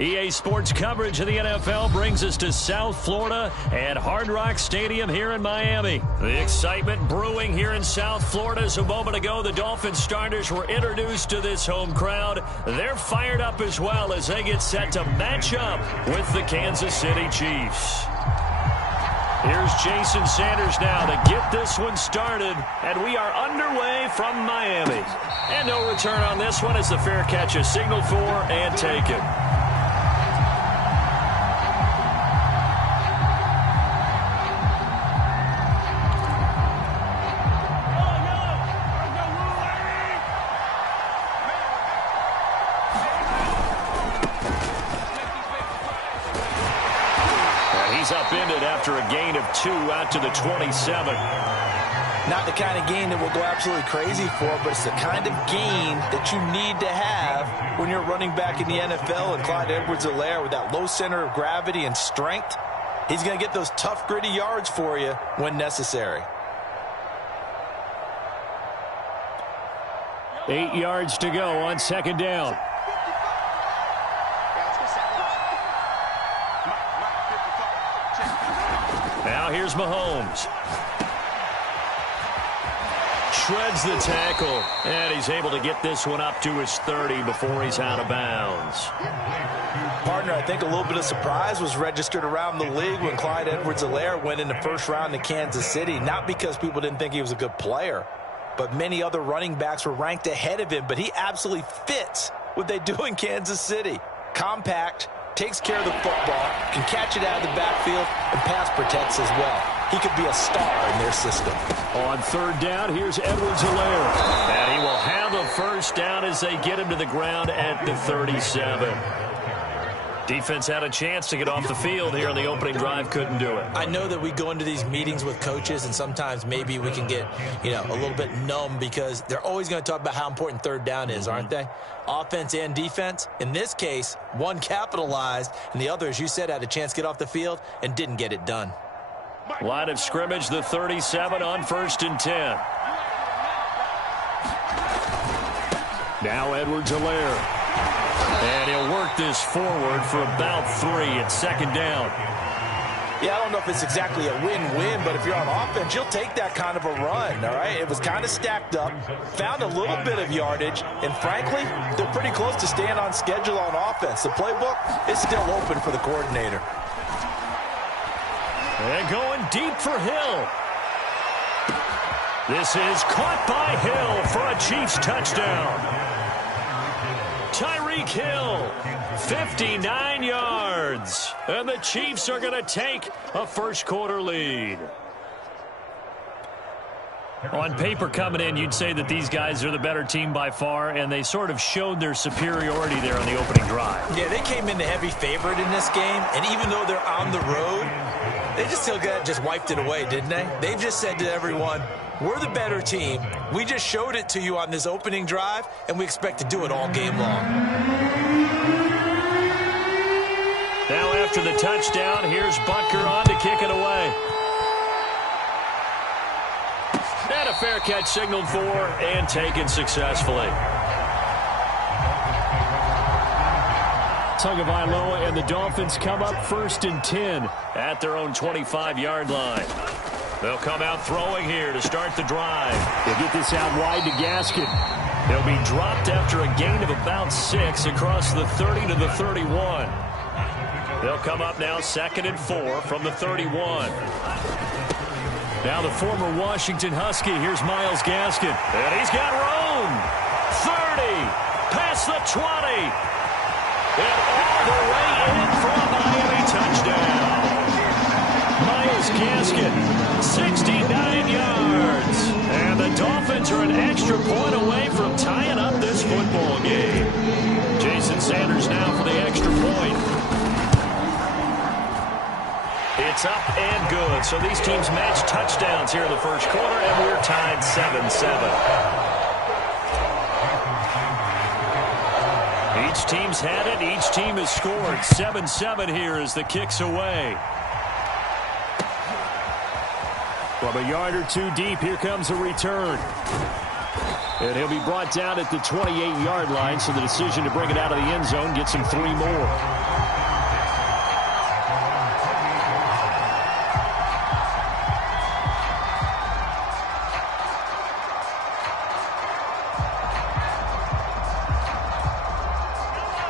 EA Sports coverage of the NFL brings us to South Florida at Hard Rock Stadium here in Miami. The excitement brewing here in South Florida as a moment ago the Dolphins starters were introduced to this home crowd. They're fired up as well as they get set to match up with the Kansas City Chiefs. Here's Jason Sanders now to get this one started, and we are underway from Miami. And no return on this one as the fair catch is signaled for and taken. Upended after a gain of 2 out to the 27. Not the kind of gain that we'll go absolutely crazy for, but it's the kind of gain that you need to have when you're running back in the NFL. And Clyde Edwards-Helaire, with that low center of gravity and strength, he's going to get those tough, gritty yards for you when necessary. 8 yards to go on second down. Now here's Mahomes. Shreds the tackle, and he's able to get this one up to his 30 before he's out of bounds. Partner, I think a little bit of surprise was registered around the league when Clyde Edwards-Helaire went in the first round to Kansas City. Not because people didn't think he was a good player, but many other running backs were ranked ahead of him. But he absolutely fits what they do in Kansas City. Compact, takes care of the football, can catch it out of the backfield, and pass protects as well. He could be a star in their system. On third down, here's Edwards-Helaire. And he will have a first down as they get him to the ground at the 37. Defense had a chance to get off the field here on the opening drive, couldn't do it. I know that we go into these meetings with coaches, and sometimes maybe we can get, a little bit numb because they're always going to talk about how important third down is, aren't they? Offense and defense. In this case, one capitalized, and the other, as you said, had a chance to get off the field and didn't get it done. Line of scrimmage, the 37 on 1st and 10. Now Edwards-Helaire. And he'll work this forward for about 3 at second down. Yeah, I don't know if it's exactly a win-win, but if you're on offense, you'll take that kind of a run, all right? It was kind of stacked up, found a little bit of yardage, and frankly, they're pretty close to staying on schedule on offense. The playbook is still open for the coordinator. And going deep for Hill. This is caught by Hill for a Chiefs touchdown. Tyreek Hill, 59 yards. And the Chiefs are going to take a first-quarter lead. On paper coming in, you'd say that these guys are the better team by far, and they sort of showed their superiority there on the opening drive. Yeah, they came in the heavy favorite in this game, and even though they're on the road, they just wiped it away, didn't they? They've just said to everyone, we're the better team. We just showed it to you on this opening drive, and we expect to do it all game long. Now after the touchdown, here's Butker on to kick it away. And a fair catch signaled for and taken successfully. Tagovailoa and the Dolphins come up 1st and 10 at their own 25-yard line. They'll come out throwing here to start the drive. They'll get this out wide to Gaskin. They'll be dropped after a gain of about 6 across the 30 to the 31. They'll come up now 2nd and 4 from the 31. Now the former Washington Husky. Here's Myles Gaskin. And he's got room. 30. Past the 20. And all the way in for a Miami touchdown. Myles Gaskin, 69 yards. And the Dolphins are an extra point away from tying up this football game. Jason Sanders now for the extra point. It's up and good. So these teams match touchdowns here in the first quarter, and we're tied 7-7. Each team's had it. Each team has scored. 7-7 here as the kick's away. From a yard or two deep, here comes a return. And he'll be brought down at the 28-yard line, so the decision to bring it out of the end zone gets him 3 more.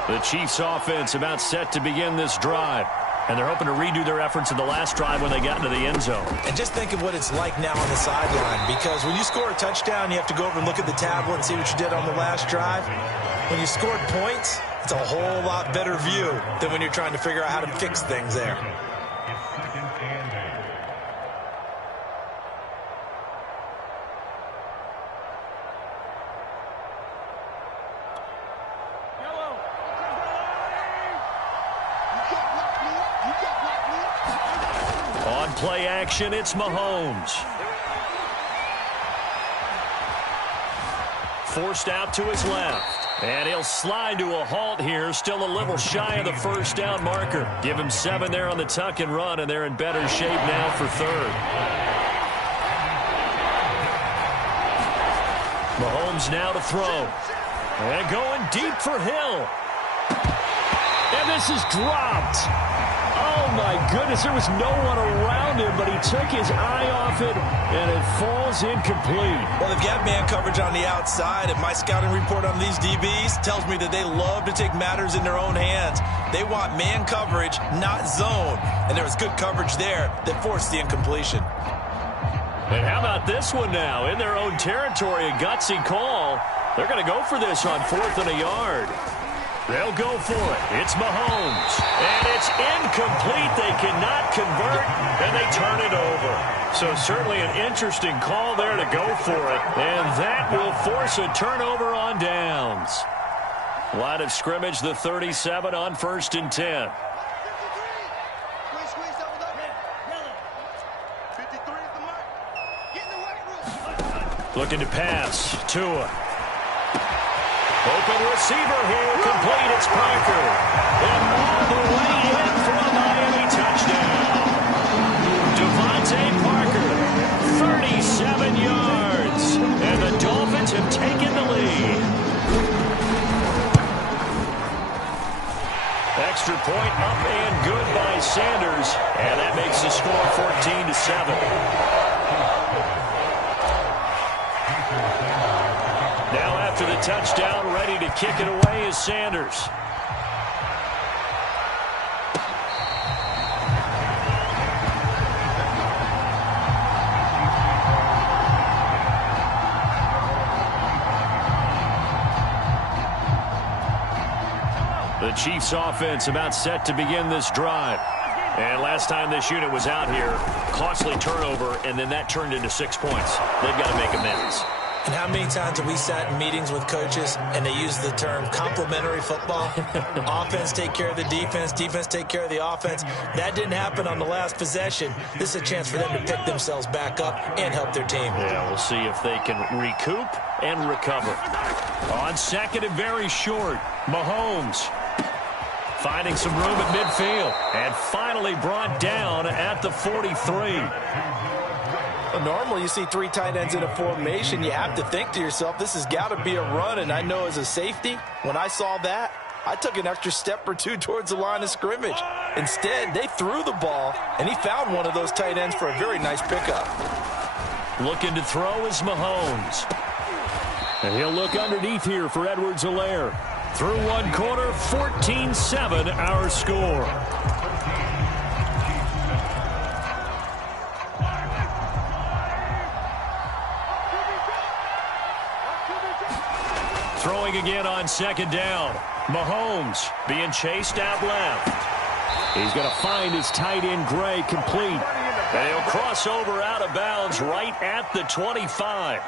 The Chiefs offense about set to begin this drive. And they're hoping to redo their efforts in the last drive when they got into the end zone. And just think of what it's like now on the sideline, because when you score a touchdown, you have to go over and look at the tablet and see what you did on the last drive. When you scored points, it's a whole lot better view than when you're trying to figure out how to fix things there. On play action, it's Mahomes. Forced out to his left. And he'll slide to a halt here. Still a little shy of the first down marker. Give him 7 there on the tuck and run, and they're in better shape now for third. Mahomes now to throw. And going deep for Hill. And this is dropped. Oh, my goodness, there was no one around him, but he took his eye off it, and it falls incomplete. Well, they've got man coverage on the outside, and my scouting report on these DBs tells me that they love to take matters in their own hands. They want man coverage, not zone, and there was good coverage there that forced the incompletion. And how about this one now? In their own territory, a gutsy call. They're going to go for this on 4th and a yard. They'll go for it. It's Mahomes. And it's incomplete. They cannot convert, and they turn it over. So certainly an interesting call there to go for it. And that will force a turnover on downs. Line of scrimmage, the 37 on 1st and 10. Looking to pass. Tua. Open receiver here, complete, it's Parker. And all the way in for a Miami touchdown. Devontae Parker, 37 yards. And the Dolphins have taken the lead. Extra point up and good by Sanders. And that makes the score 14-7. To the touchdown, ready to kick it away is Sanders. The Chiefs offense about set to begin this drive. And last time this unit was out here, costly turnover, and then that turned into 6 points. They've got to make amends. And how many times have we sat in meetings with coaches and they use the term complementary football? Offense take care of the defense, defense take care of the offense. That didn't happen on the last possession. This is a chance for them to pick themselves back up and help their team. Yeah, we'll see if they can recoup and recover. On 2nd and very short, Mahomes finding some room at midfield and finally brought down at the 43. Normally, you see 3 tight ends in a formation. You have to think to yourself, this has got to be a run. And I know as a safety, when I saw that, I took an extra step or 2 towards the line of scrimmage. Instead, they threw the ball, and he found one of those tight ends for a very nice pickup. Looking to throw is Mahomes. And he'll look underneath here for Edwards-Helaire. Through one quarter, 14-7 our score. Throwing again on 2nd down. Mahomes being chased out left. He's going to find his tight end Gray complete. And he'll cross over out of bounds right at the 25.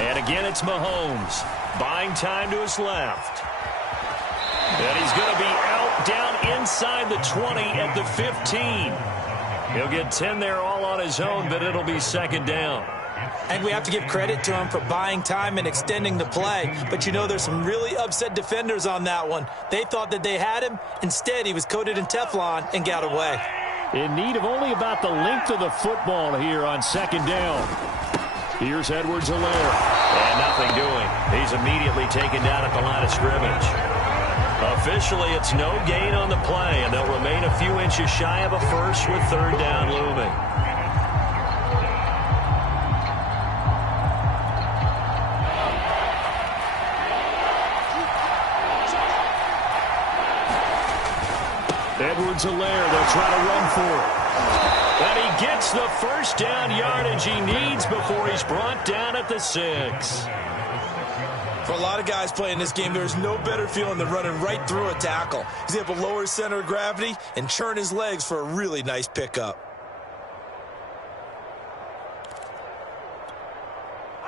And again it's Mahomes. Buying time to his left. And he's going to be out down inside the 20 at the 15. He'll get 10 there all on his own, but it'll be 2nd down. And we have to give credit to him for buying time and extending the play. But you know, there's some really upset defenders on that one. They thought that they had him. Instead, he was coated in Teflon and got away. In need of only about the length of the football here on 2nd down. Here's Edwards-Helaire. And nothing doing. He's immediately taken down at the line of scrimmage. Officially, it's no gain on the play, and they'll remain a few inches shy of a first with 3rd down looming. Edwards-Helaire. They'll try to run for it. And he gets the first down yardage he needs before he's brought down at the 6. For a lot of guys playing this game, there's no better feeling than running right through a tackle. He's able to lower his center of gravity and churn his legs for a really nice pickup.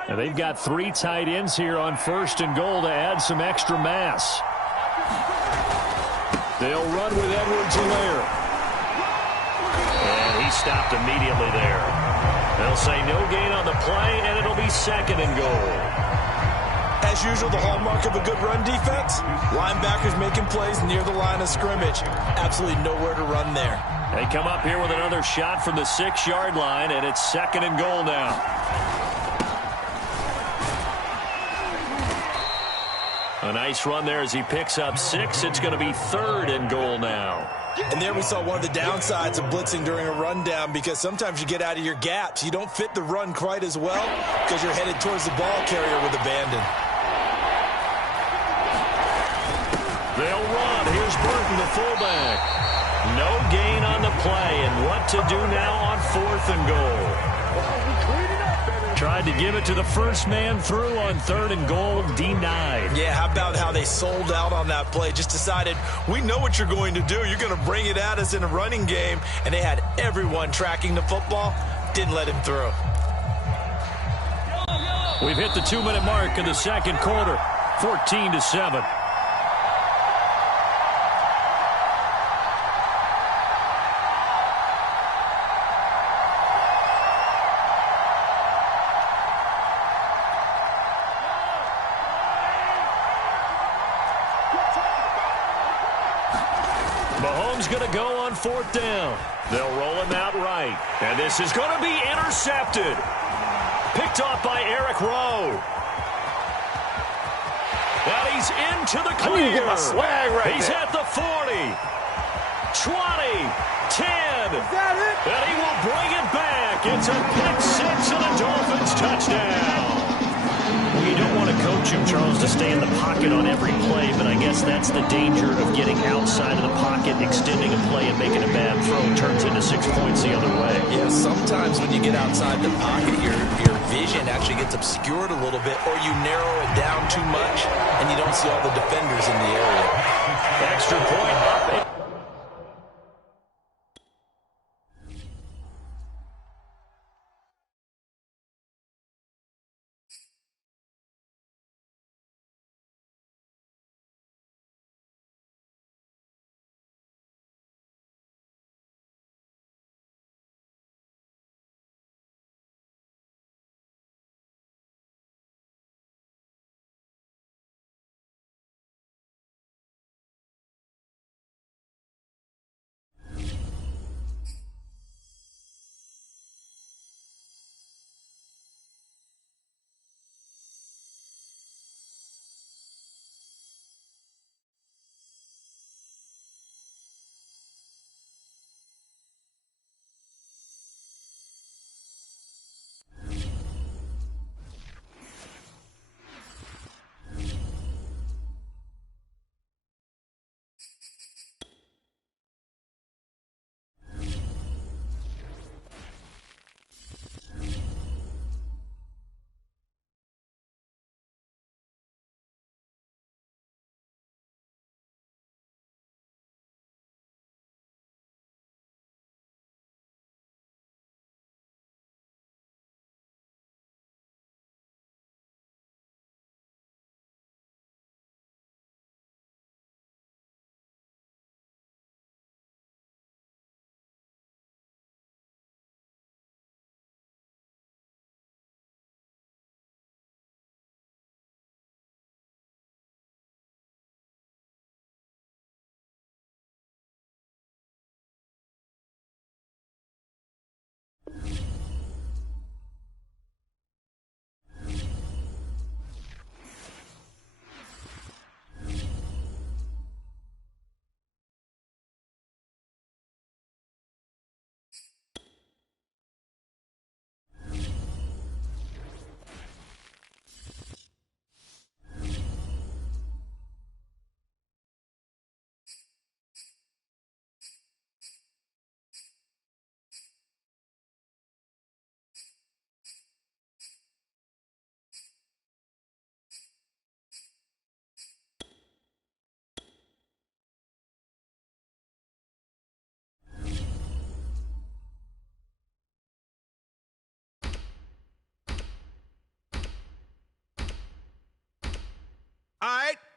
And they've got 3 tight ends here on 1st and goal to add some extra mass. They'll run with Edwards-Helaire. And he stopped immediately there. They'll say no gain on the play, and it'll be 2nd and goal. As usual, the hallmark of a good run defense, linebackers making plays near the line of scrimmage. Absolutely nowhere to run there. They come up here with another shot from the 6-yard line, and it's 2nd and goal now. A nice run there as he picks up 6. It's going to be 3rd and goal now. And there we saw one of the downsides of blitzing during a rundown, because sometimes you get out of your gaps. You don't fit the run quite as well because you're headed towards the ball carrier with abandon. They'll run. Here's Burton, the fullback. No gain on the play, and what to do now on 4th and goal. Tried to give it to the first man through on 3rd and goal, denied. Yeah, how about how they sold out on that play? Just decided, we know what you're going to do. You're going to bring it at us in a running game, and they had everyone tracking the football. Didn't let him through. We've hit the 2-minute mark in the 2nd quarter, 14-7. Mahomes going to go on 4th down. They'll roll him out right. And this is going to be intercepted. Picked off by Eric Rowe. And he's into the clear. I need to get my swag right He's there. at the 40, 20, 10. Is that it? And he will bring it back. It's a pick 6 and a Dolphins touchdown. You don't want to coach him, Charles, to stay in the pocket on every play, but I guess that's the danger of getting outside of the pocket, extending a play, and making a bad throw turns into 6 points the other way. Yeah, sometimes when you get outside the pocket, your vision actually gets obscured a little bit, or you narrow it down too much, and you don't see all the defenders in the area. Extra point up.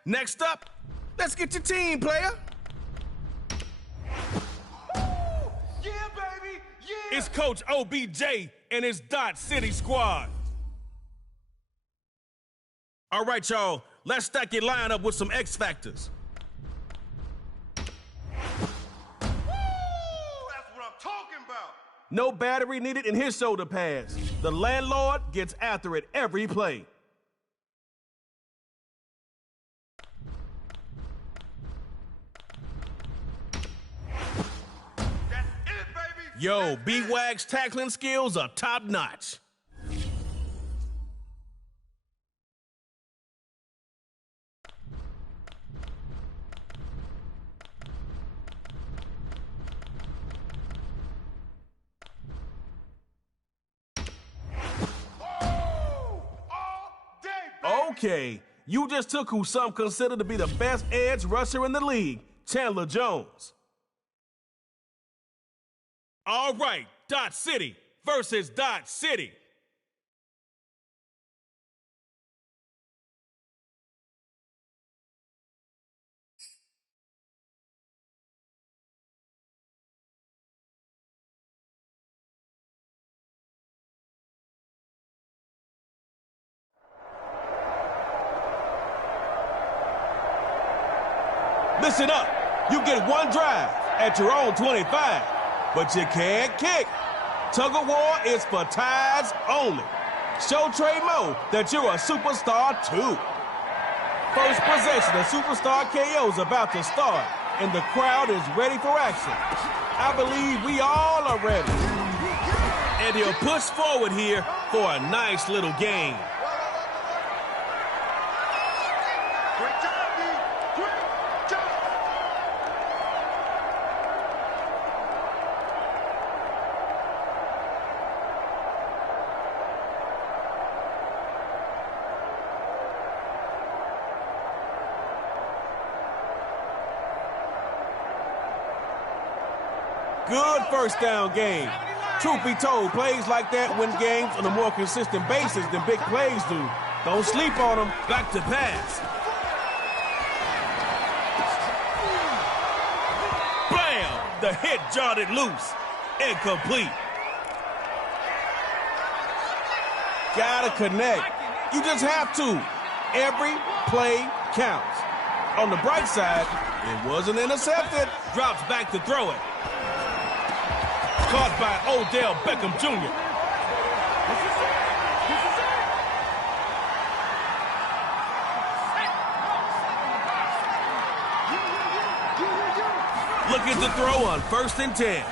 Next up, let's get your team, player. Yeah, baby! Yeah! It's Coach OBJ and his Dot City squad. All right, y'all, let's stack your lineup with some X factors. Woo! That's what I'm talking about! No battery needed in his shoulder pads. The landlord gets after it every play. That's it, baby! Yo, B-Wag's tackling skills are top-notch. Okay, you just took who some consider to be the best edge rusher in the league, Chandler Jones. All right, Dot City versus Dot City. Listen up. You get one drive at your own 25, but you can't kick. Tug-of-war is for ties only. Show Trey Moe that you're a superstar, too. First possession of Superstar KO is about to start, and the crowd is ready for action. I believe we all are ready. And he'll push forward here for a nice little game. Great job, D! Great job! Good first down game. Truth be told, plays like that win games on a more consistent basis than big plays do. Don't sleep on them. Back to pass. Bam! The hit jarred it loose. Incomplete. Gotta connect. You just have to. Every play counts. On the bright side, it wasn't intercepted. Drops back to throw it. Caught by Odell Beckham Jr. Look at the throw on 1st and 10.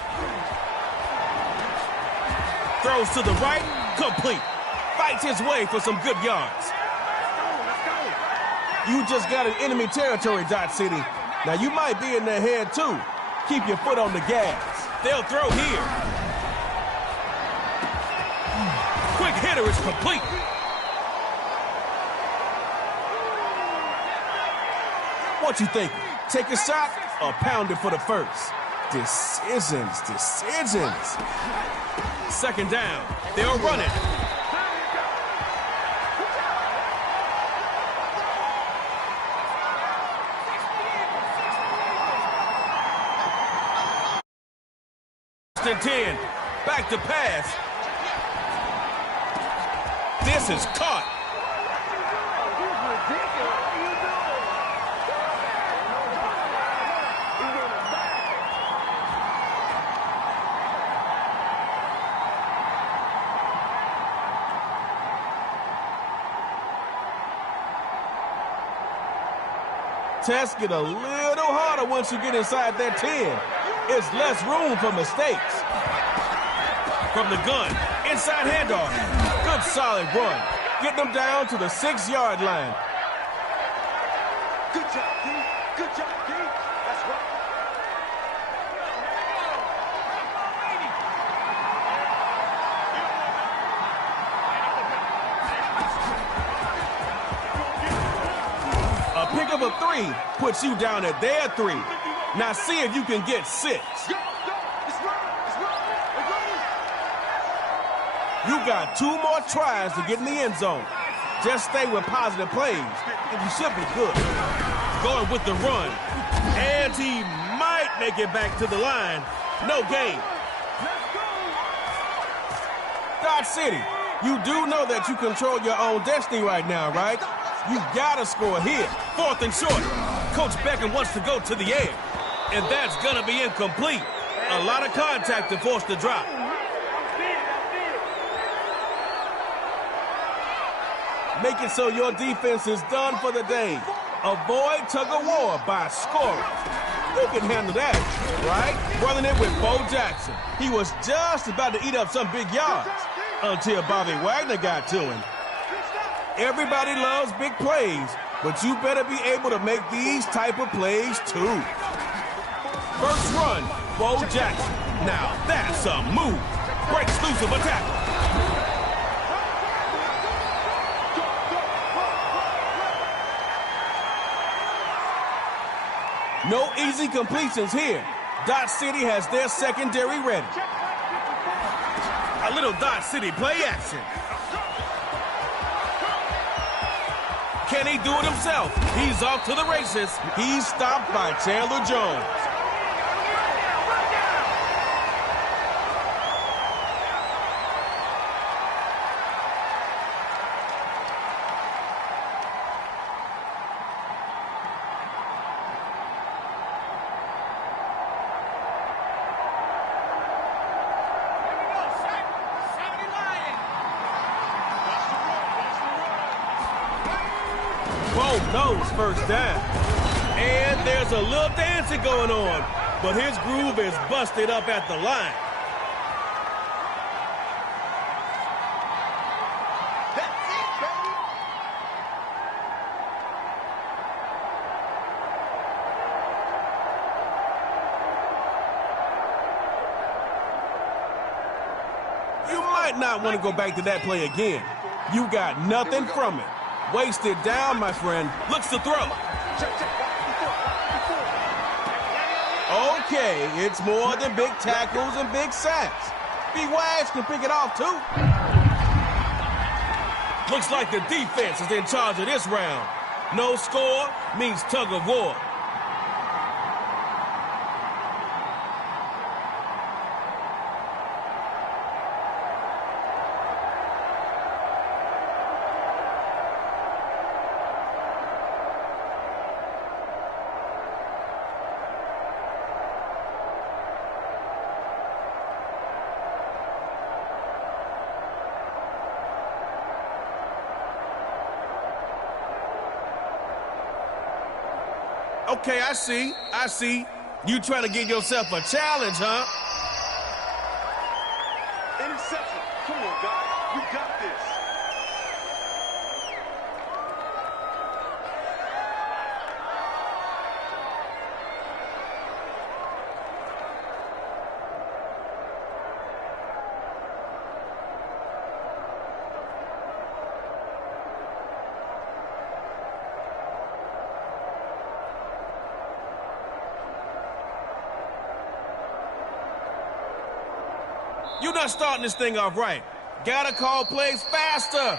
Throws to the right, complete. Fights his way for some good yards. You just got an enemy territory, Dot City. Now you might be in their head too. Keep your foot on the gas. They'll throw here. Quick hitter is complete. What you think? Take a shot or pound it for the first? Decisions. 2nd down. They'll run it. And 10. Back to pass. This is caught. Tests get a little harder once you get inside that 10. It's less room for mistakes. From the gun, inside handoff. Good solid run. Getting them down to the 6-yard line. Good job, D! Good job, D! That's right! A pick of a 3 puts you down at their 3. Now see if you can get 6. You got 2 more tries to get in the end zone. Just stay with positive plays, and you should be good. Going with the run, and he might make it back to the line. No gain. Dodge City, you do know that you control your own destiny right now, right? You gotta score here. 4th and short. Coach Beckham wants to go to the air, and that's gonna be incomplete. A lot of contact to force the drop. Make it so your defense is done for the day. Avoid tug-of-war by scoring. You can handle that, right? Running it with Bo Jackson. He was just about to eat up some big yards until Bobby Wagner got to him. Everybody loves big plays, but you better be able to make these type of plays too. First run, Bo Jackson. Now that's a move. Breaks loose of a tackle. No easy completions here. Dodge City has their secondary ready. A little Dodge City play action. Can he do it himself? He's off to the races. He's stopped by Chandler Jones. Bo knows first down. And there's a little dancing going on, but his groove is busted up at the line. That's it, baby. You might not want to go back to that play again. You got nothing from it. Wasted down, my friend. Looks to throw. Okay, it's more than big tackles and big sacks. B-Wags can pick it off, too. Looks like the defense is in charge of this round. No score means tug of war. Okay, I see. You trying to give yourself a challenge, huh? Interception. Come on, guys. We got this. You're not starting this thing off right. Gotta call plays faster.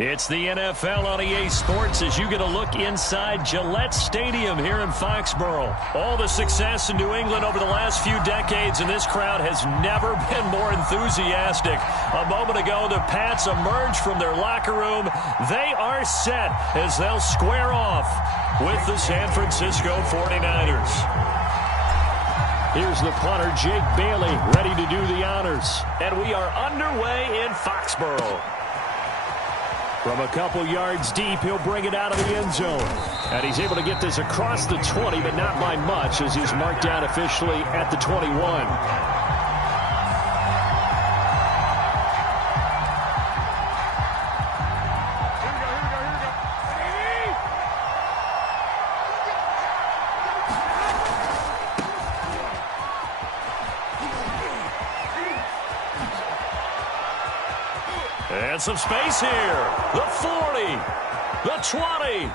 It's the NFL on EA Sports as you get a look inside Gillette Stadium here in Foxborough. All the success in New England over the last few decades, and this crowd has never been more enthusiastic. A moment ago, the Pats emerged from their locker room. They are set as they'll square off with the San Francisco 49ers. Here's the punter, Jake Bailey, ready to do the honors. And we are underway in Foxborough. From a couple yards deep, he'll bring it out of the end zone. And he's able to get this across the 20, but not by much, as he's marked down officially at the 21. And some space here. The 40. The 20.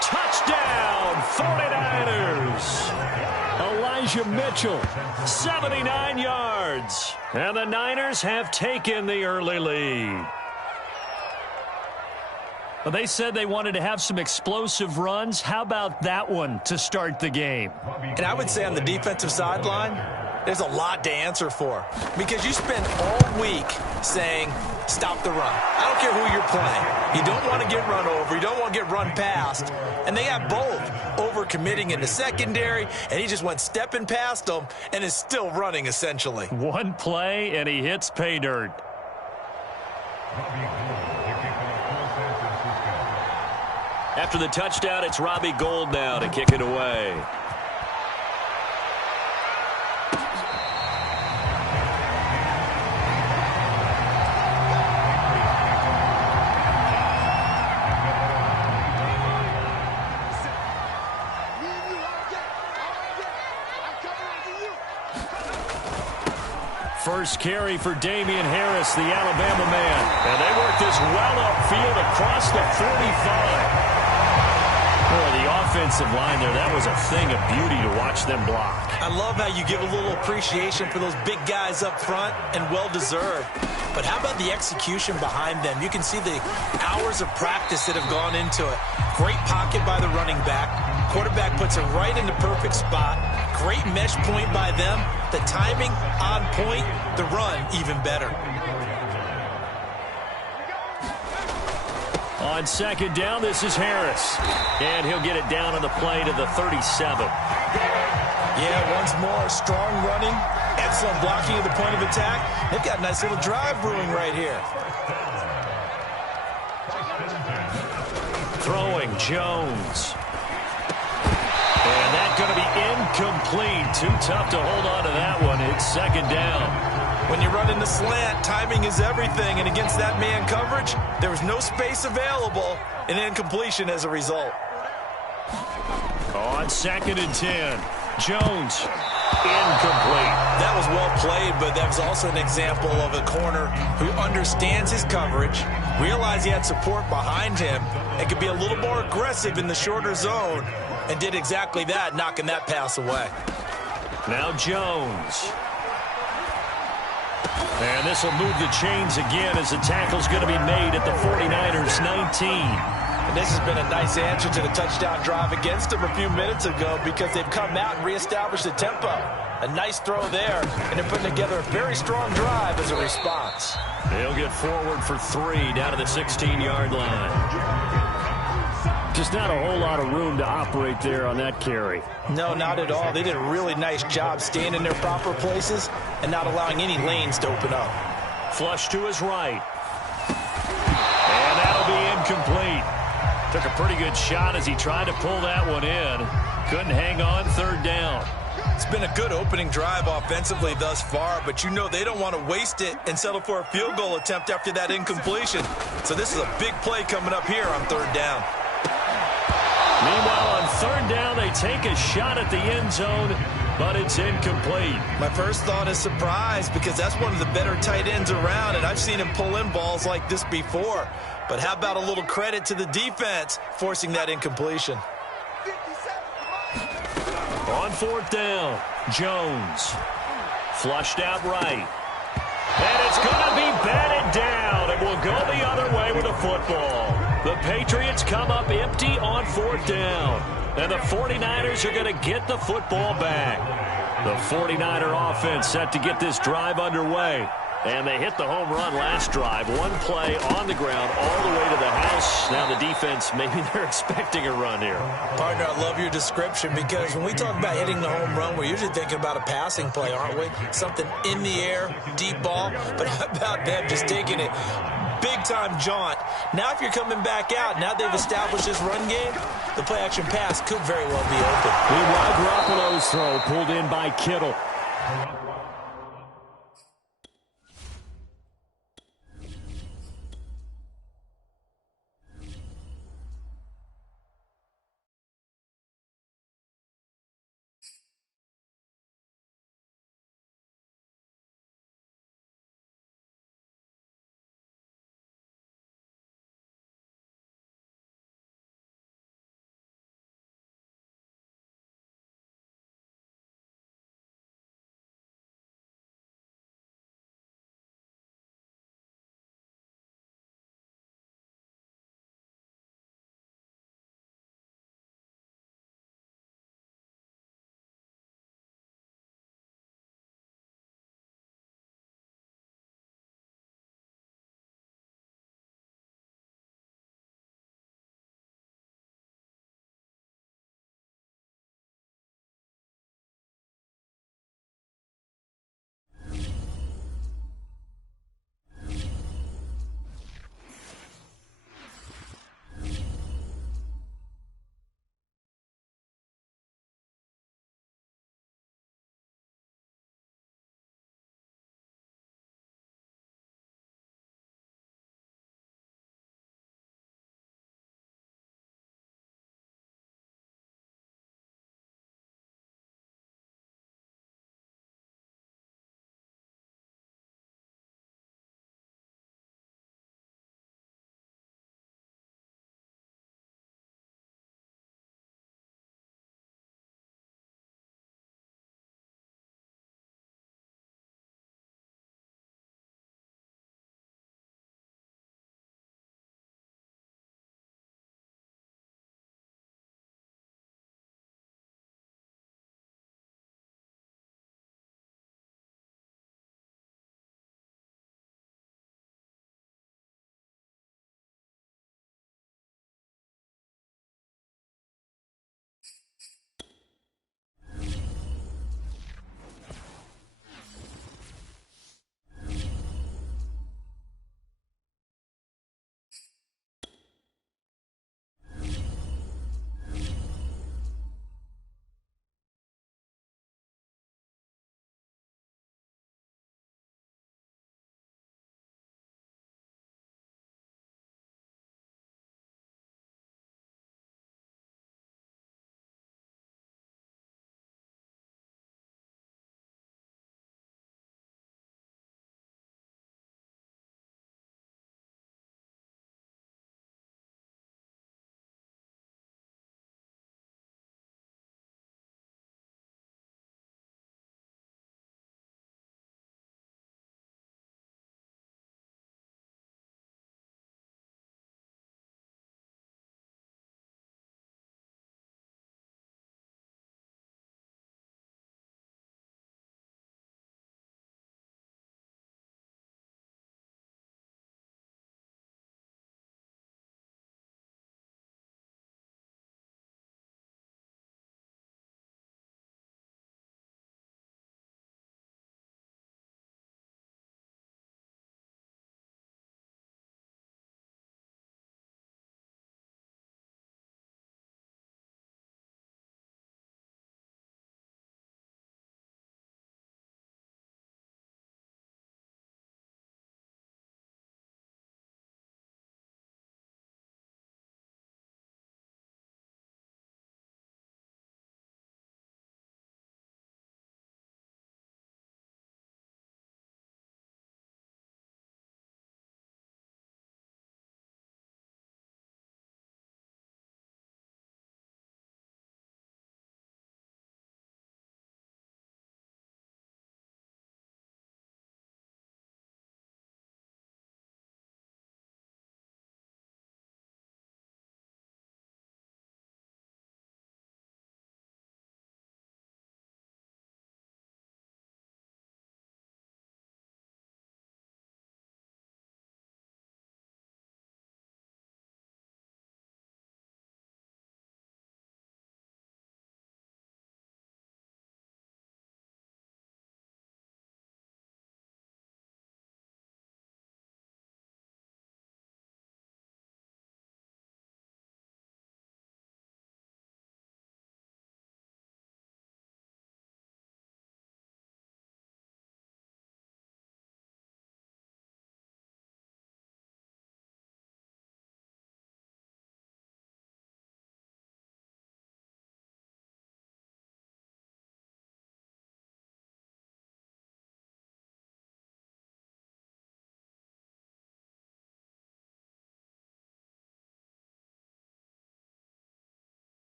Touchdown, 49ers. Elijah Mitchell, 79 yards. And the Niners have taken the early lead. Well, they said they wanted to have some explosive runs. How about that one to start the game? And I would say on the defensive sideline, there's a lot to answer for, because you spend all week saying, stop the run. I don't care who you're playing. You don't want to get run over. You don't want to get run past. And they have both over-committing in the secondary, and he just went stepping past them and is still running, essentially. One play, and he hits pay dirt. After the touchdown, it's Robbie Gould now to kick it away. First carry for Damian Harris, the Alabama man. And they work this well upfield across the 45. Boy, the offensive line there, that was a thing of beauty to watch them block. I love how you give a little appreciation for those big guys up front, and well-deserved. But how about the execution behind them? You can see the hours of practice that have gone into it. Great pocket by the running back. Quarterback puts it right in the perfect spot. Great mesh point by them. The timing on point. The run even better. On second down, this is Harris. And he'll get it down on the play to the 37. Yeah, once more, strong running. Excellent blocking at the point of attack. They've got a nice little drive brewing right here. Throwing, Jones. And that's going to be incomplete. Too tough to hold on to that one. It's second down. When you run in the slant, timing is everything. And against that man coverage, there was no space available. An incompletion as a result. On second and 10, Jones. Incomplete. That was well played, but that was also an example of a corner who understands his coverage, realized he had support behind him, and could be a little more aggressive in the shorter zone, and did exactly that, knocking that pass away. Now Jones. And this will move the chains again as the tackle's going to be made at the 49ers 19. And this has been a nice answer to the touchdown drive against them a few minutes ago, because they've come out and reestablished the tempo. A nice throw there, and they're putting together a very strong drive as a response. They'll get forward for 3 down to the 16-yard line. Just not a whole lot of room to operate there on that carry. No, not at all. They did a really nice job staying in their proper places and not allowing any lanes to open up. Flush to his right. And that'll be incomplete. Took a pretty good shot as he tried to pull that one in. Couldn't hang on, third down. It's been a good opening drive offensively thus far, but you know they don't want to waste it and settle for a field goal attempt after that incompletion. So this is a big play coming up here on third down. Meanwhile, on third down, they take a shot at the end zone, but it's incomplete. My first thought is surprise, because that's one of the better tight ends around, and I've seen him pull in balls like this before. But how about a little credit to the defense forcing that incompletion? On fourth down, Jones. Flushed out right. And it's going to be batted down. A will go the other way with the football. The Patriots come up empty on 4th down. And the 49ers are going to get the football back. The 49er offense set to get this drive underway. And they hit the home run last drive. One play on the ground all the way to the house. Now the defense, maybe they're expecting a run here. Partner, I love your description because when we talk about hitting the home run, we're usually thinking about a passing play, aren't we? Something in the air, deep ball. But how about them just taking it big-time jaunt? Now if you're coming back out, now they've established this run game, the play-action pass could very well be open. Meanwhile, Garoppolo's throw pulled in by Kittle.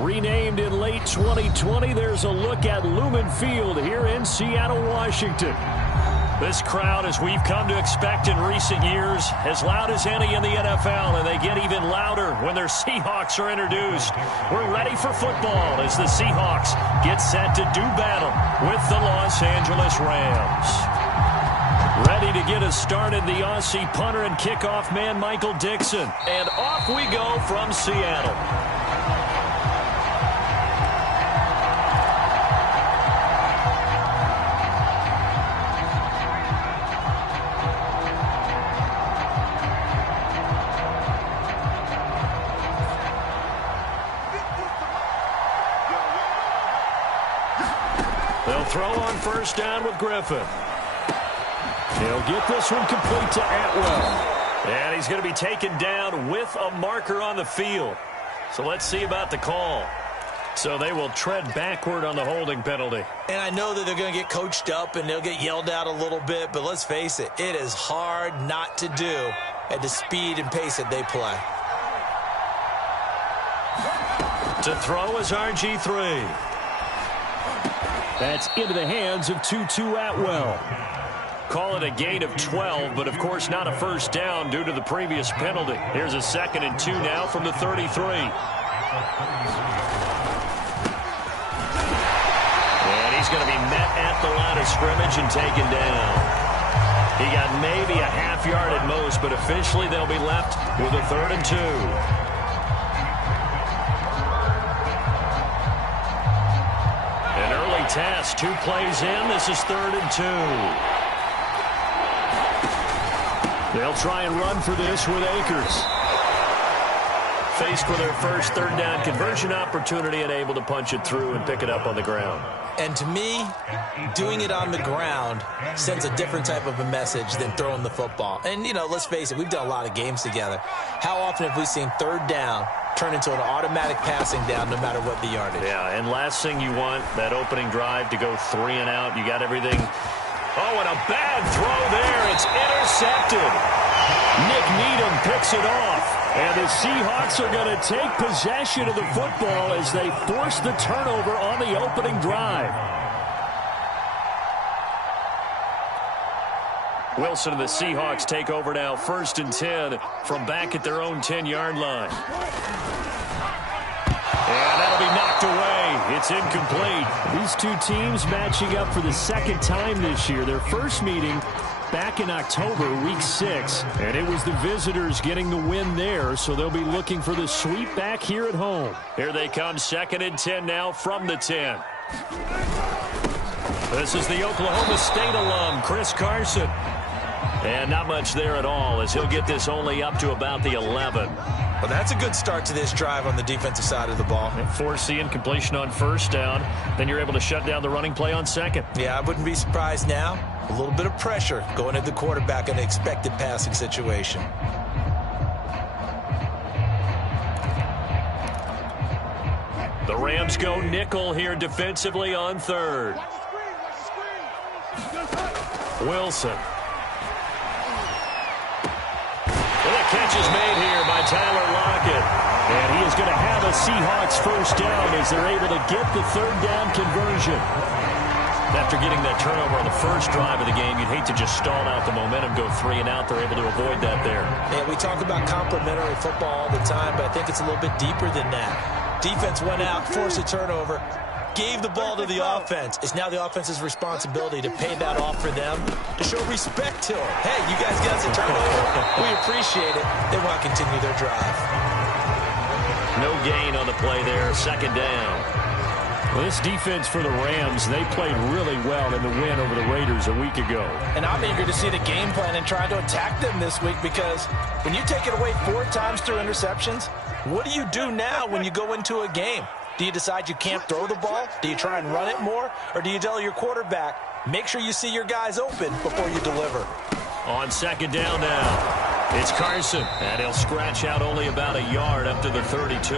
Renamed in late 2020, there's a look at Lumen Field here in Seattle, Washington. This crowd, as we've come to expect in recent years, as loud as any in the NFL, and they get even louder when their Seahawks are introduced. We're ready for football as the Seahawks get set to do battle with the Los Angeles Rams. Ready to get us started, the Aussie punter and kickoff man, Michael Dixon. And off we go from Seattle. They'll throw on first down with Griffin. He'll get this one complete to Atwell. And he's going to be taken down with a marker on the field. So let's see about the call. So they will tread backward on the holding penalty. And I know that they're going to get coached up and they'll get yelled at a little bit, but let's face it, it is hard not to do at the speed and pace that they play. To throw is RG3. That's into the hands of Tutu Atwell. Call it a gain of 12, but of course not a first down due to the previous penalty. Here's a 2nd and 2 now from the 33. And he's going to be met at the line of scrimmage and taken down. He got maybe a half yard at most, but officially they'll be left with a 3rd and 2. Test, 2 plays in. This is 3rd and 2. They'll try and run for this with Akers. Faced with their first 3rd down conversion opportunity and able to punch it through and pick it up on the ground. And to me, doing it on the ground sends a different type of a message than throwing the football. And, you know, let's face it, we've done a lot of games together. How often have we seen 3rd down turn into an automatic passing down no matter what the yardage? Yeah, and last thing you want, that opening drive to go 3 and out. You got everything. Oh, and a bad throw there. It's intercepted. Nick Needham picks it off. And the Seahawks are going to take possession of the football as they force the turnover on the opening drive. Wilson and the Seahawks take over now, 1st and 10 from back at their own 10-yard line. And that'll be knocked away. It's incomplete. These two teams matching up for the 2nd time this year. Their first meeting back in October, week 6. And it was the visitors getting the win there, so they'll be looking for the sweep back here at home. Here they come, 2nd and 10 now from the 10. This is the Oklahoma State alum, Chris Carson. And not much there at all as he'll get this only up to about the 11. Well, that's a good start to this drive on the defensive side of the ball. Forcing incompletion on first down. Then you're able to shut down the running play on 2nd. Yeah, I wouldn't be surprised now. A little bit of pressure going at the quarterback in an expected passing situation. The Rams go nickel here defensively on 3rd. Wilson. Catch is made here by Tyler Lockett. And he is going to have a Seahawks first down as they're able to get the 3rd down conversion. After getting that turnover on the first drive of the game, you'd hate to just stall out the momentum, go 3 and out. They're able to avoid that there. Yeah, we talk about complementary football all the time, but I think it's a little bit deeper than that. Defense went out, forced a turnover, gave the ball to the offense. It's now the offense's responsibility to pay that off for them, to show respect to them. Hey, you guys got us a turnover. We appreciate it. They want to continue their drive. No gain on the play there. 2nd down. Well, this defense for the Rams, they played really well in the win over the Raiders a week ago. And I'm eager to see the game plan and try to attack them this week, because when you take it away 4 times through interceptions, what do you do now when you go into a game? Do you decide you can't throw the ball? Do you try and run it more? Or do you tell your quarterback, make sure you see your guys open before you deliver? On 2nd down now, it's Carson. And he'll scratch out only about a yard up to the 32.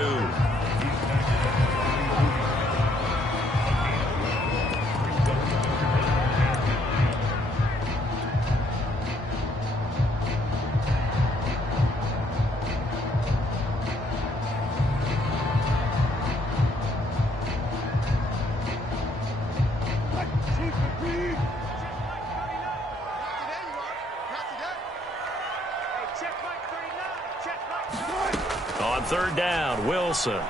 On third down, Wilson. And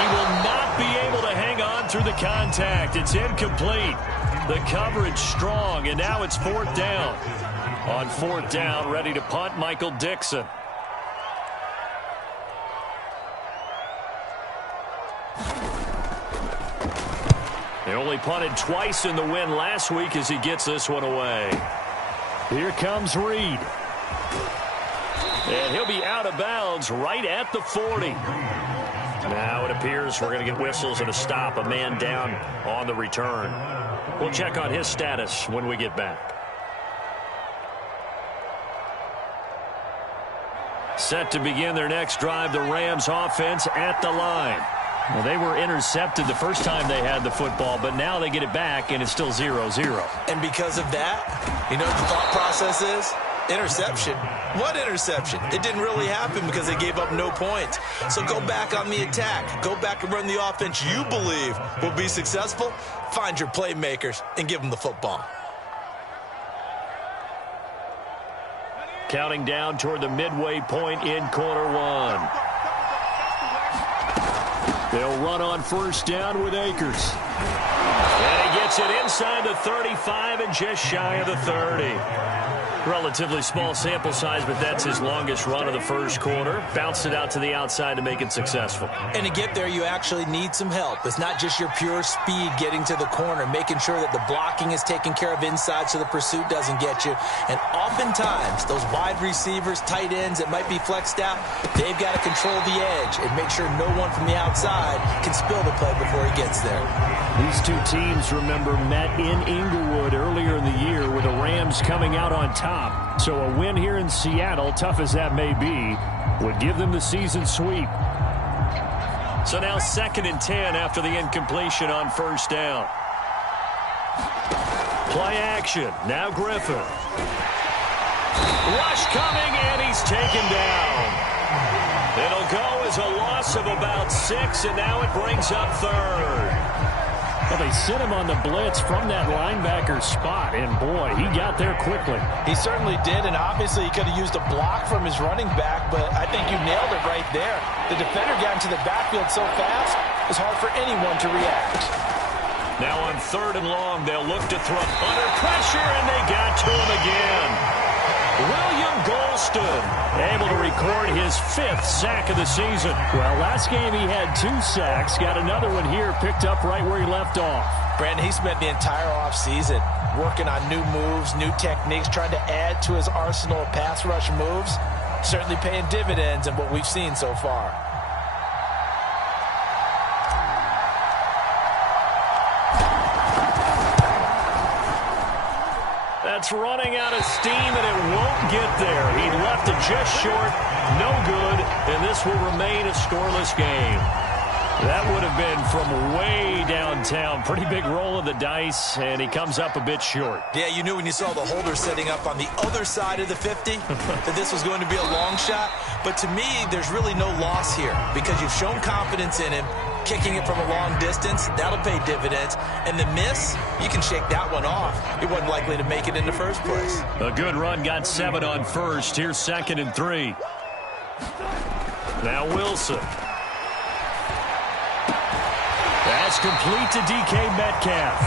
he will not be able to hang on through the contact. It's incomplete. The coverage strong, and now it's fourth down. On fourth down, ready to punt, Michael Dixon. They only punted twice in the win last week as he gets this one away. Here comes Reed. And he'll be out of bounds right at the 40. Now it appears we're going to get whistles and a stop, a man down on the return. We'll check on his status when we get back. Set to begin their next drive, the Rams offense at the line. Well, they were intercepted the first time they had the football, but now they get it back, and it's still 0-0. And because of that, you know what the thought process is? Interception. What interception? It didn't really happen because they gave up no points. So go back on the attack. Go back and run the offense you believe will be successful. Find your playmakers and give them the football. Counting down toward the midway point in quarter one. They'll run on first down with Akers. And he gets it inside the 35 and just shy of the 30. Relatively small sample size, but that's his longest run of the first quarter. Bounced it out to the outside to make it successful. And to get there, you actually need some help. It's not just your pure speed getting to the corner, making sure that the blocking is taken care of inside so the pursuit doesn't get you. And oftentimes, those wide receivers, tight ends that might be flexed out, they've got to control the edge and make sure no one from the outside can spill the play before he gets there. These two teams, remember, met in Inglewood earlier in the year with the Rams coming out on top. So a win here in Seattle, tough as that may be, would give them the season sweep. So now 2nd and 10 after the incompletion on first down. Play action. Now Griffin. Rush coming, and he's taken down. It'll go as a loss of about 6, and now it brings up third. Well, they sent him on the blitz from that linebacker spot, and boy, he got there quickly. He certainly did, and obviously he could have used a block from his running back, but I think you nailed it right there. The defender got into the backfield so fast, it was hard for anyone to react. Now on 3rd and long, they'll look to throw under pressure, and they got to him again. William Golston able to record his 5th sack of the season. Well, last game he had 2 sacks. Got another one here picked up right where he left off. Brandon, he spent the entire offseason working on new moves, new techniques, trying to add to his arsenal of pass rush moves. Certainly paying dividends in what we've seen so far. That's running out of steam, and it won't get there. He left it just short, no good, and this will remain a scoreless game. That would have been from way downtown. Pretty big roll of the dice, and he comes up a bit short. Yeah, you knew when you saw the holder setting up on the other side of the 50 that this was going to be a long shot. But to me, there's really no loss here because you've shown confidence in him. Kicking it from a long distance, that'll pay dividends. And the miss, you can shake that one off. He wasn't likely to make it in the first place. A good run, got 7 on first. Here's 2nd and 3. Now Wilson. That's complete to DK Metcalf.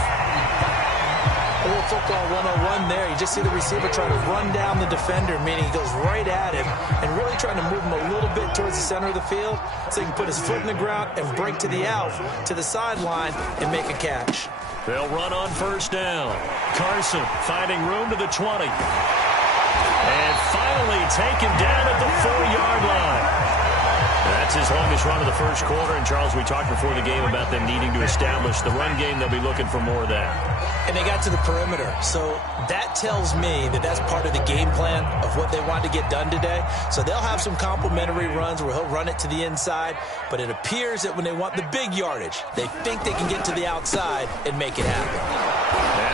A little football 101 there. You just see the receiver trying to run down the defender, meaning he goes right at him and really trying to move him a little bit towards the center of the field so he can put his foot in the ground and break to the out, to the sideline, and make a catch. They'll run on first down. Carson finding room to the 20. And finally taken down at the 4-yard line. That's his longest run of the first quarter. And, Charles, we talked before the game about them needing to establish the run game. They'll be looking for more of that. And they got to the perimeter. So that tells me that that's part of the game plan of what they want to get done today. So they'll have some complementary runs where he'll run it to the inside. But it appears that when they want the big yardage, they think they can get to the outside and make it happen.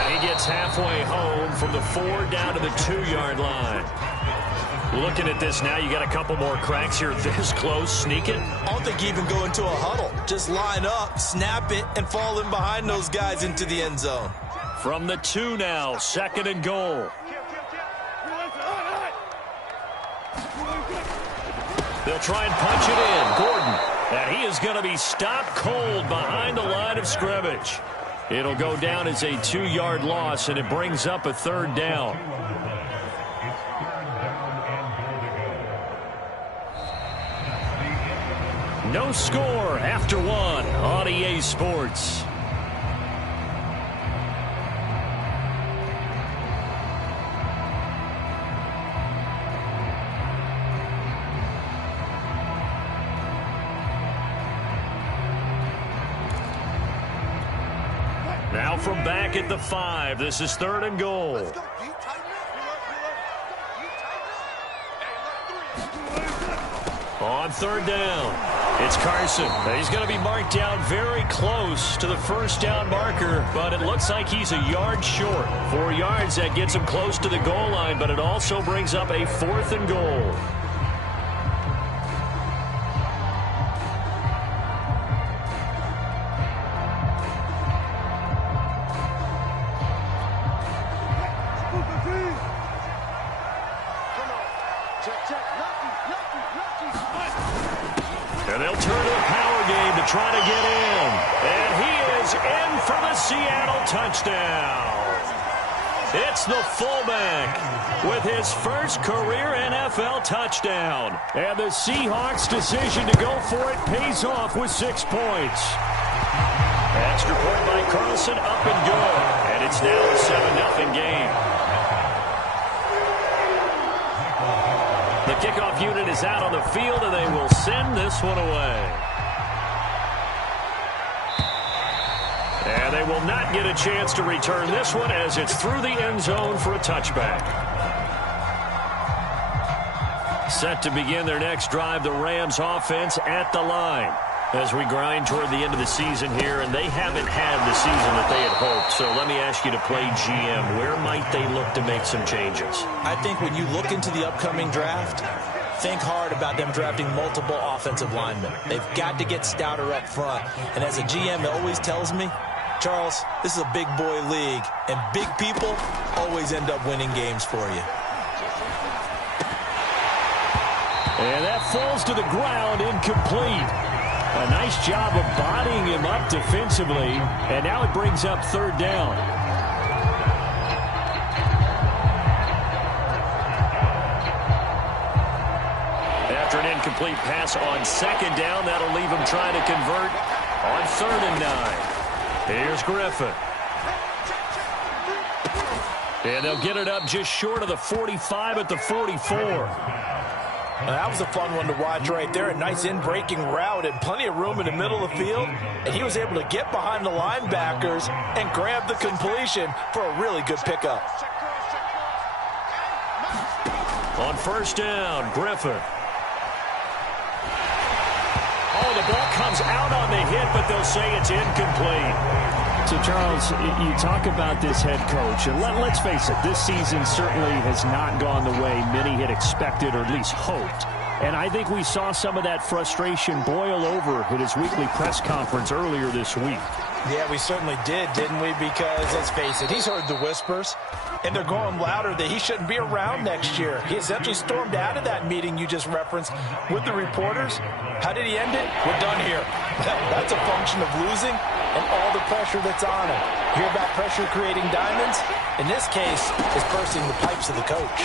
And he gets halfway home from the 4 down to the 2-yard line. Looking at this now, you got a couple more cracks here this close. Sneak it. I don't think you even go into a huddle. Just line up, snap it, and fall in behind those guys into the end zone. From the 2 now, 2nd and goal. They'll try and punch it in. Gordon. And he is going to be stopped cold behind the line of scrimmage. It'll go down as a 2-yard loss, and it brings up a 3rd down. No score after 1 on EA Sports. Now from back at the 5, this is 3rd and goal. On 3rd down, it's Carson. He's going to be marked down very close to the 1st down marker, but it looks like he's a yard short. 4 yards, that gets him close to the goal line, but it also brings up a 4th and goal. And they'll turn to the power game to try to get in. And he is in for the Seattle touchdown. It's the fullback with his first career NFL touchdown. And the Seahawks' decision to go for it pays off with 6 points. Extra point by Carlson, up and good. And it's now a 7-0 game. The kickoff unit is out on the field, and they will send this one away. And they will not get a chance to return this one as it's through the end zone for a touchback. Set to begin their next drive, the Rams offense at the line. As we grind toward the end of the season here, and they haven't had the season that they had hoped. So let me ask you to play GM. Where might they look to make some changes? I think when you look into the upcoming draft, think hard about them drafting multiple offensive linemen. They've got to get stouter up front. And as a GM, it always tells me, Charles, this is a big boy league, and big people always end up winning games for you. And that falls to the ground, incomplete. A nice job of bodying him up defensively, and now it brings up 3rd down. After an incomplete pass on 2nd down, that'll leave him trying to convert on 3rd and 9. Here's Griffin. And they'll get it up just short of the 45 at the 44. That was a fun one to watch right there. A nice in-breaking route and plenty of room in the middle of the field. And he was able to get behind the linebackers and grab the completion for a really good pickup. On 1st down, Griffin. Oh, the ball comes out on the hit, but they'll say it's incomplete. So, Charles, you talk about this head coach, and let's face it, this season certainly has not gone the way many had expected or at least hoped. And I think we saw some of that frustration boil over at his weekly press conference earlier this week. Yeah, we certainly did, didn't we? Because, let's face it, he's heard the whispers, and they're going louder that he shouldn't be around next year. He essentially stormed out of that meeting you just referenced with the reporters. How did he end it? We're done here. That's a function of losing and all the pressure that's on him. Hear about pressure creating diamonds? In this case, it's bursting the pipes of the coach.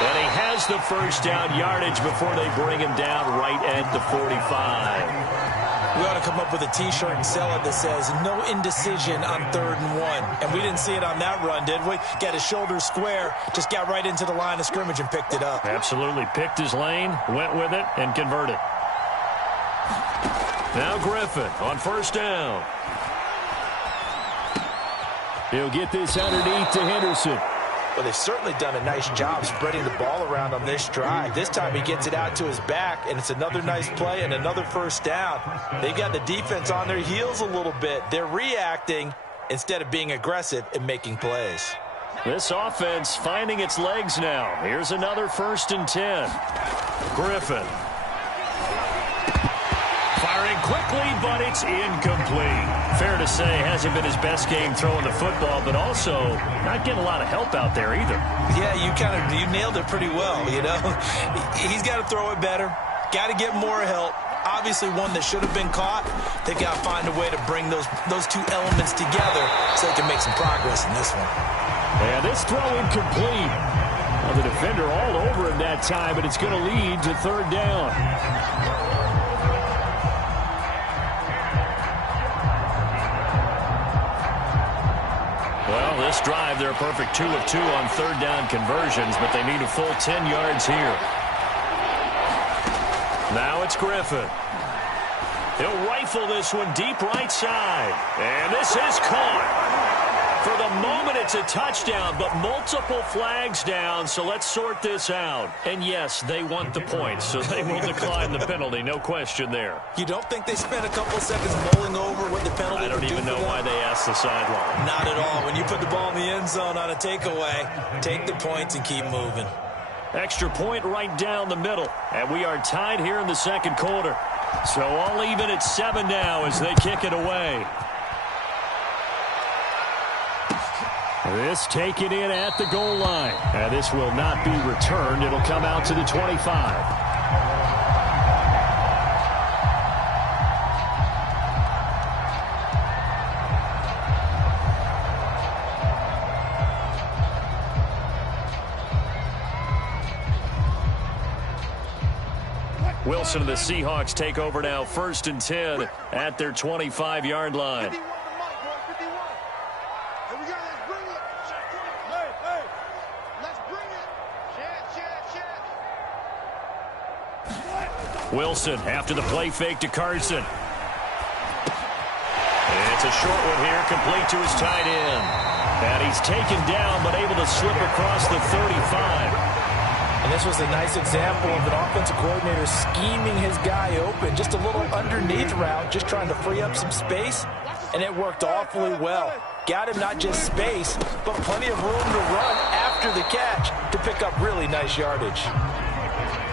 And he has the 1st down yardage before they bring him down right at the 45. We ought to come up with a T-shirt and sell it that says, no indecision on 3rd and 1. And we didn't see it on that run, did we? Got his shoulders square, just got right into the line of scrimmage and picked it up. Absolutely. Picked his lane, went with it, and converted. Now Griffin on 1st down. He'll get this underneath to Henderson. Well, they've certainly done a nice job spreading the ball around on this drive. This time he gets it out to his back, and it's another nice play and another 1st down. They've got the defense on their heels a little bit. They're reacting instead of being aggressive and making plays. This offense finding its legs now. Here's another 1st and 10. Griffin. Fires Firing quickly, but it's incomplete. Fair to say, hasn't been his best game throwing the football, but also not getting a lot of help out there either. Yeah, you nailed it pretty well, you know. He's got to throw it better. Got to get more help. Obviously one that should have been caught. They got to find a way to bring those two elements together so they can make some progress in this one. And this throw incomplete. Well, the defender all over him that time, but it's going to lead to third down. Well, this drive, they're a perfect 2 of 2 on third down conversions, but they need a full 10 yards here. Now it's Griffin. He'll rifle this one deep right side. And this is caught. For the moment, it's a touchdown, but multiple flags down, so let's sort this out. And yes, they want the points, so they will decline the penalty, no question there. You don't think they spent a couple seconds mulling over what the penalty I don't even know why they asked the sideline. Not at all. When you put the ball in the end zone on a takeaway, take the points and keep moving. Extra point right down the middle, and we are tied here in the second quarter. So all even at 7 now as they kick it away. This taken in at the goal line. And this will not be returned. It'll come out to the 25. Wilson and the Seahawks take over now, 1st and 10 at their 25-yard line. Wilson after the play fake to Carson. And it's a short one here, complete to his tight end. And he's taken down, but able to slip across the 35. And this was a nice example of an offensive coordinator scheming his guy open. Just a little underneath route, just trying to free up some space. And it worked awfully well. Got him not just space, but plenty of room to run after the catch to pick up really nice yardage.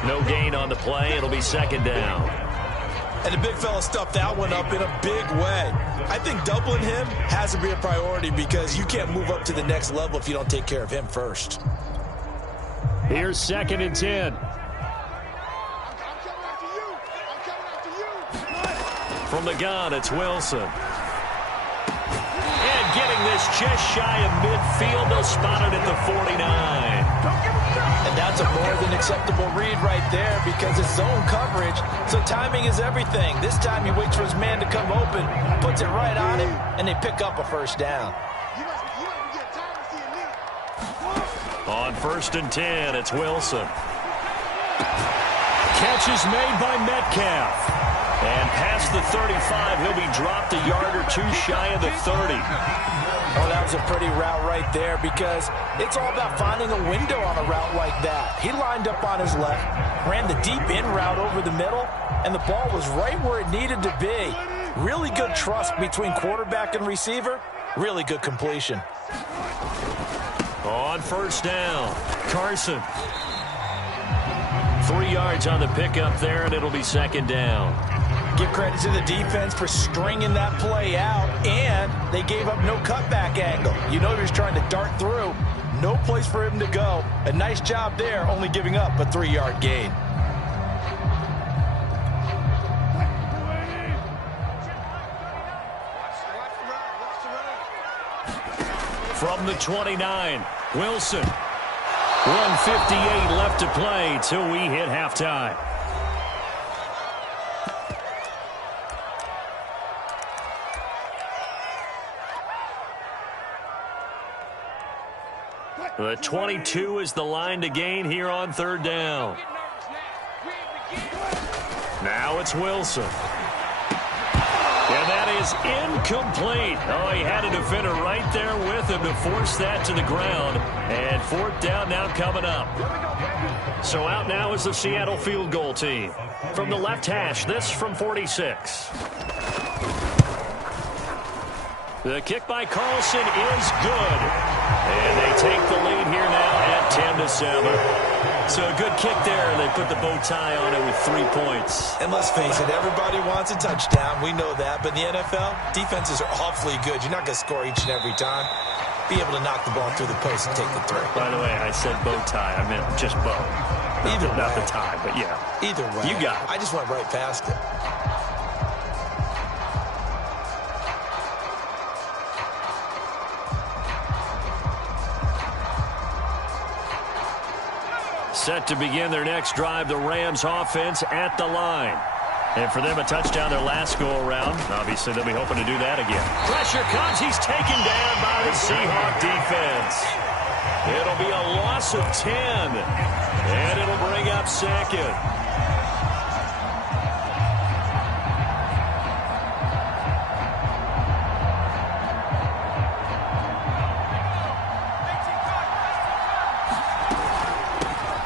No gain on the play. It'll be 2nd down. And the big fella stuffed that one up in a big way. I think doubling him has to be a priority because you can't move up to the next level if you don't take care of him first. Here's 2nd and 10. From the gun, it's Wilson. And getting this just shy of midfield. They'll spot it at the 49. And that's a more than acceptable read right there because it's zone coverage, so timing is everything. This time he waits for his man to come open, puts it right on him, and they pick up a 1st down. On 1st and 10, it's Wilson. Catch is made by Metcalf. And past the 35, he'll be dropped a yard or 2 shy of the 30. Oh, that was a pretty route right there because it's all about finding a window on a route like that. He lined up on his left, ran the deep in route over the middle, and the ball was right where it needed to be. Really good trust between quarterback and receiver. Really good completion. On 1st down, Carson. 3 yards on the pickup there, and it'll be 2nd down. Give credit to the defense for stringing that play out, and they gave up no cutback angle. You know he was trying to dart through. No place for him to go. A nice job there, only giving up a 3-yard gain. From the 29, Wilson. 1:58 left to play till we hit halftime. The 22 is the line to gain here on 3rd down. Now it's Wilson. And that is incomplete. Oh, he had a defender right there with him to force that to the ground. And 4th down now coming up. So out now is the Seattle field goal team. From the left hash, this from 46. The kick by Carlson is good. And they take the lead here now at 10-7. So a good kick there, and they put the bow tie on it with 3 points. And let's face it, everybody wants a touchdown. We know that. But in the NFL, defenses are awfully good. You're not going to score each and every time. Be able to knock the ball through the post and take the throw. By the way, I said bow tie. I meant just bow. Not the tie, but yeah. Either way. You got it. I just went right past it. Set to begin their next drive, the Rams offense at the line. And for them, a touchdown their last go-around. Obviously, they'll be hoping to do that again. Pressure comes. He's taken down by the Seahawk defense. It'll be a loss of 10. And it'll bring up second.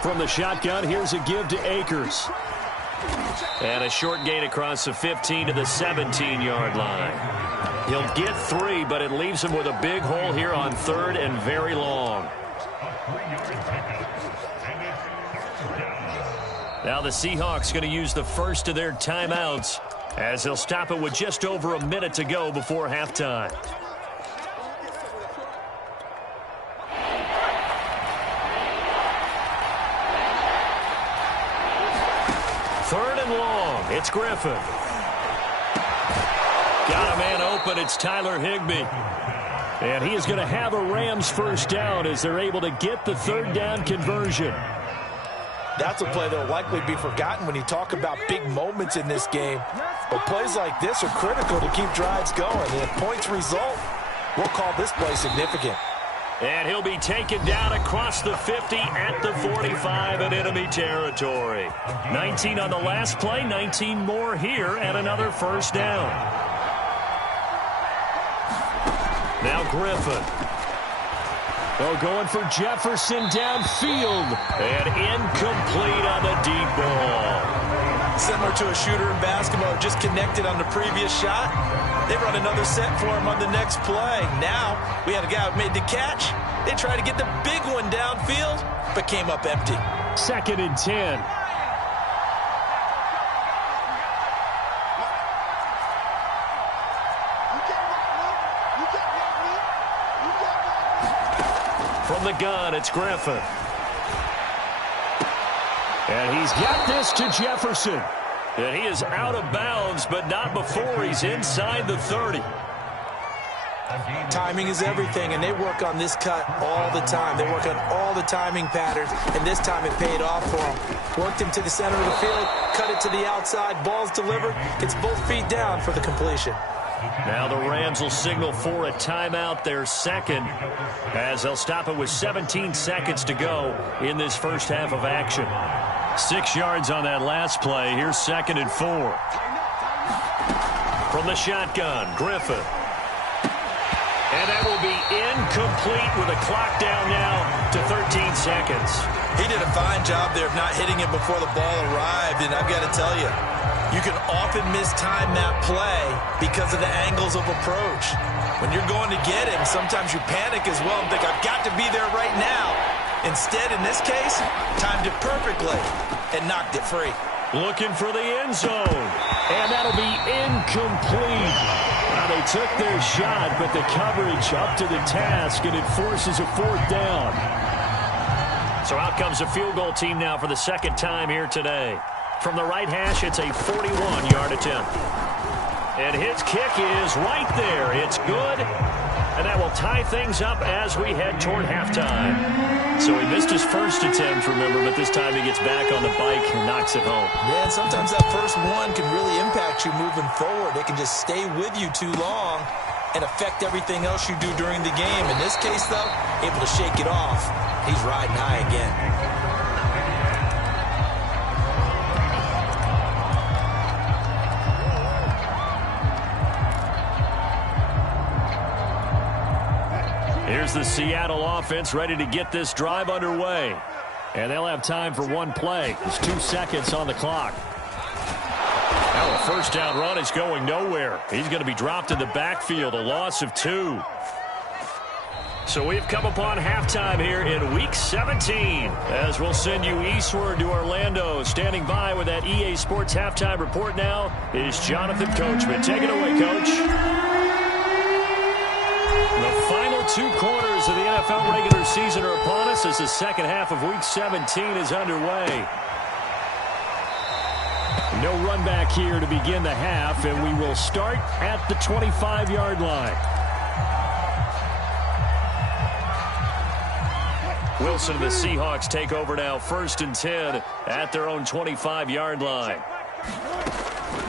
From the shotgun, here's a give to Akers. And a short gain across the 15 to the 17-yard line. He'll get 3, but it leaves him with a big hole here on 3rd and very long. Now the Seahawks going to use the first of their timeouts as they'll stop it with just over a minute to go before halftime. Third and long. It's Griffin. Got a man open. It's Tyler Higbee. And he is going to have a Rams first down as they're able to get the third down conversion. That's a play that will likely be forgotten when you talk about big moments in this game. But plays like this are critical to keep drives going. And if points result, we'll call this play significant. And he'll be taken down across the 50 at the 45 in enemy territory. 19 on the last play, 19 more here and another first down. Now Griffin. Oh, going for Jefferson downfield. And incomplete on the deep ball. Similar to a shooter in basketball, just connected on the previous shot. They run another set for him on the next play. Now, we had a guy who made the catch. They tried to get the big one downfield, but came up empty. 2nd and 10. From the gun, it's Griffin. And he's got this to Jefferson. And he is out of bounds, but not before he's inside the 30. Timing is everything, and they work on this cut all the time. They work on all the timing patterns, and this time it paid off for him. Worked him to the center of the field, cut it to the outside, ball's delivered, gets both feet down for the completion. Now the Rams will signal for a timeout, their second, as they'll stop it with 17 seconds to go in this first half of action. 6 yards on that last play. Here's 2nd and 4. From the shotgun, Griffin. And that will be incomplete with a clock down now to 13 seconds. He did a fine job there of not hitting it before the ball arrived, and I've got to tell you, you can often mistime that play because of the angles of approach. When you're going to get him, sometimes you panic as well and think, I've got to be there right now. Instead, in this case, timed it perfectly and knocked it free. Looking for the end zone. And that'll be incomplete. Now they took their shot, but the coverage up to the task, and it forces a 4th down. So out comes the field goal team now for the second time here today. From the right hash, it's a 41-yard attempt. And his kick is right there. It's good. And that will tie things up as we head toward halftime. So he missed his first attempt, remember, but this time he gets back on the bike and knocks it home. Yeah, and sometimes that first one can really impact you moving forward. It can just stay with you too long and affect everything else you do during the game. In this case, though, able to shake it off. He's riding high again. Here's the Seattle offense ready to get this drive underway. And they'll have time for one play. There's 2 seconds on the clock. Now a first down run is going nowhere. He's going to be dropped in the backfield, a loss of 2. So we've come upon halftime here in Week 17 as we'll send you eastward to Orlando. Standing by with that EA Sports halftime report now is Jonathan Coachman. Take it away, Coach. The final 2 quarters of the NFL regular season are upon us as the second half of Week 17 is underway. No run back here to begin the half, and we will start at the 25-yard line. Wilson and the Seahawks take over now, 1st and 10 at their own 25-yard line.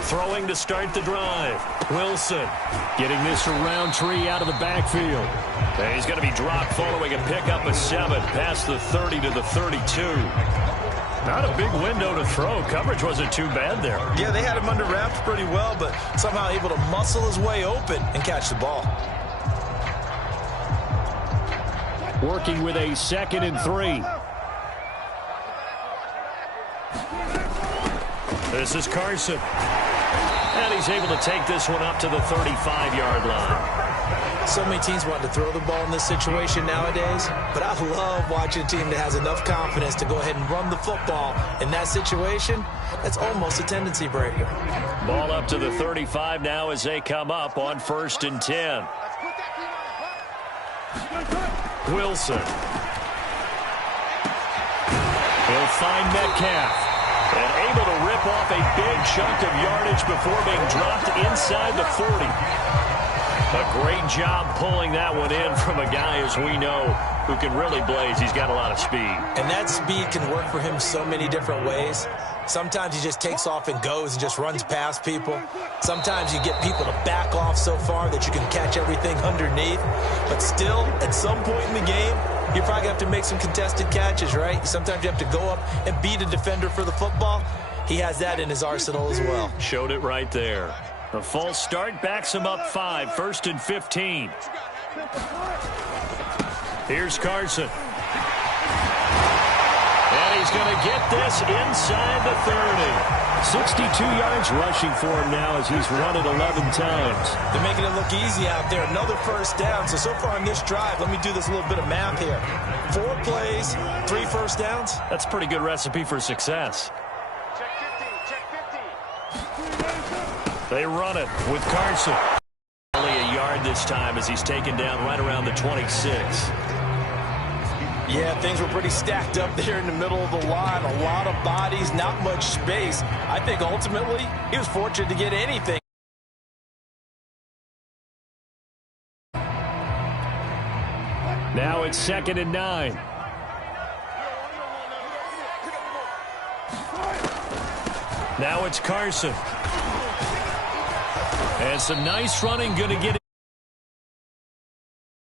Throwing to start the drive. Wilson getting this around tree out of the backfield. And he's going to be dropped following a pickup of 7 past the 30 to the 32. Not a big window to throw. Coverage wasn't too bad there. Yeah, they had him under wraps pretty well, but somehow able to muscle his way open and catch the ball. Working with a 2nd and 3. This is Carson. And he's able to take this one up to the 35-yard line. So many teams want to throw the ball in this situation nowadays, but I love watching a team that has enough confidence to go ahead and run the football in that situation. That's almost a tendency breaker. Ball up to the 35 now as they come up on 1st and 10. Wilson. He'll find Metcalf. And able to rip off a big chunk of yardage before being dropped inside the 40. A great job pulling that one in from a guy, as we know, who can really blaze. He's got a lot of speed. And that speed can work for him so many different ways. Sometimes he just takes off and goes and just runs past people. Sometimes you get people to back off so far that you can catch everything underneath. But still, at some point in the game, you're probably going to have to make some contested catches, right? Sometimes you have to go up and beat a defender for the football. He has that in his arsenal as well. Showed it right there. The false start backs him up 5, 1st and 15. Here's Carson. And he's going to get this inside the 30. 62 yards rushing for him now as he's run it 11 times. They're making it look easy out there. Another 1st down. So far in this drive, let me do this little bit of math here. 4 plays, 3 1st downs. That's a pretty good recipe for success. They run it with Carson. Only a yard this time as he's taken down right around the 26. Yeah, things were pretty stacked up there in the middle of the line. A lot of bodies, not much space. I think ultimately he was fortunate to get anything. Now it's 2nd and 9. Now it's Carson. And some nice running going to get it.